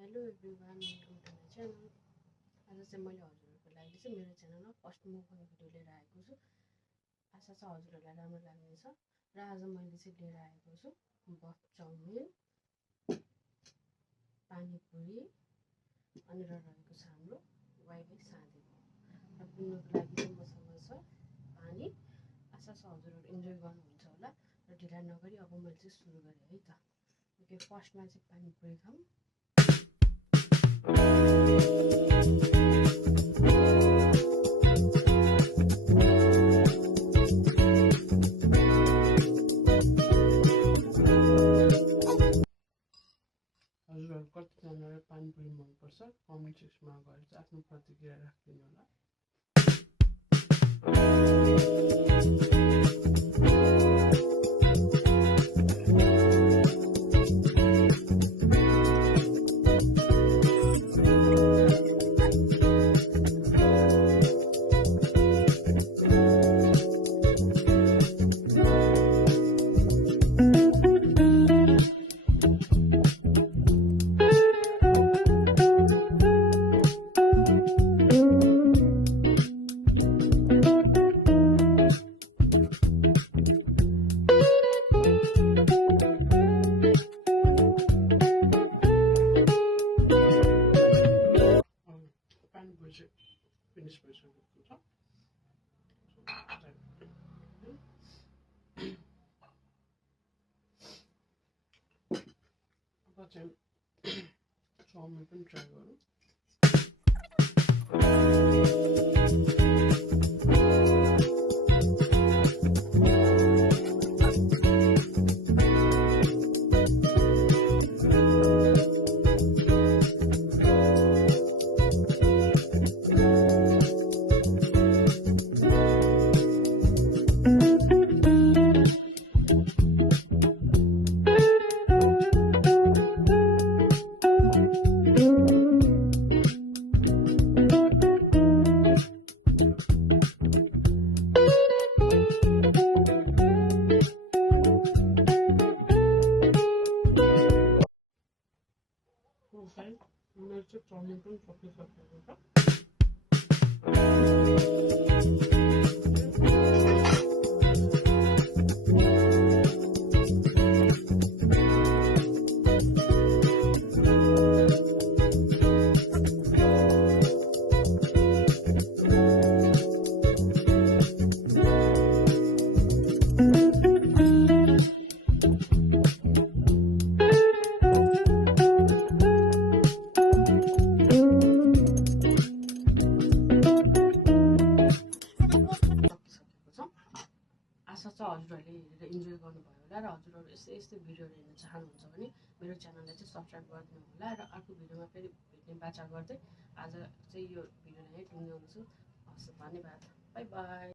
Hello everyone, welcome to my channel. आज चाहिँ मैले हजुरहरूको लागि चाहिँ मेरो च्यानलमा फर्स्ट मुभमेन्ट भिडियो लिएर आएको छु। आशा छ हजुरहरूलाई राम्रो लाग्नेछ। र आज मैले चाहिँ लिएर आएको छु बफ चाउमिन, पानीपुरी अनि रहेको छ हाम्रो वाइवाई साँधेको। र पिउनुको लागि चाहिँ मसँग छ पानी। आशा छ हजुरहरू इन्जोय गर्नुहुन्छ होला। र ढिला नगरी अब मैले चाहिँ सुरु गरेँ है त। ओके, फर्स्टमा चाहिँ पानीपुरी खाऊँ। हजुरहरू कतिजनालाई पानीपुरी मनपर्छ कमेन्ट सेक्सनमा गएर चाहिँ आफ्नो प्रतिक्रिया राखिदिनु होला। Finish भइसकेको छ। अब चाहिँ चाउमिन पनि ट्राई गरौँ। मेरो चाहिँ चाउमिन पनि पकिसकेको छ। आशा छ हजुरहरूले हेरेर इन्जोय गर्नुभयो होला। र हजुरहरू यस्तै भिडियोहरू हेर्न चाहनुहुन्छ भने मेरो च्यानललाई चाहिँ सब्सक्राइब गरिदिनु होला। र अर्को भिडियोमा फेरि भेट्ने बाचा गर्दै आज चाहिँ यो भिडियोलाई नै टुङ्ग्याउँछु। हस्, धन्यवाद, बाई बाई।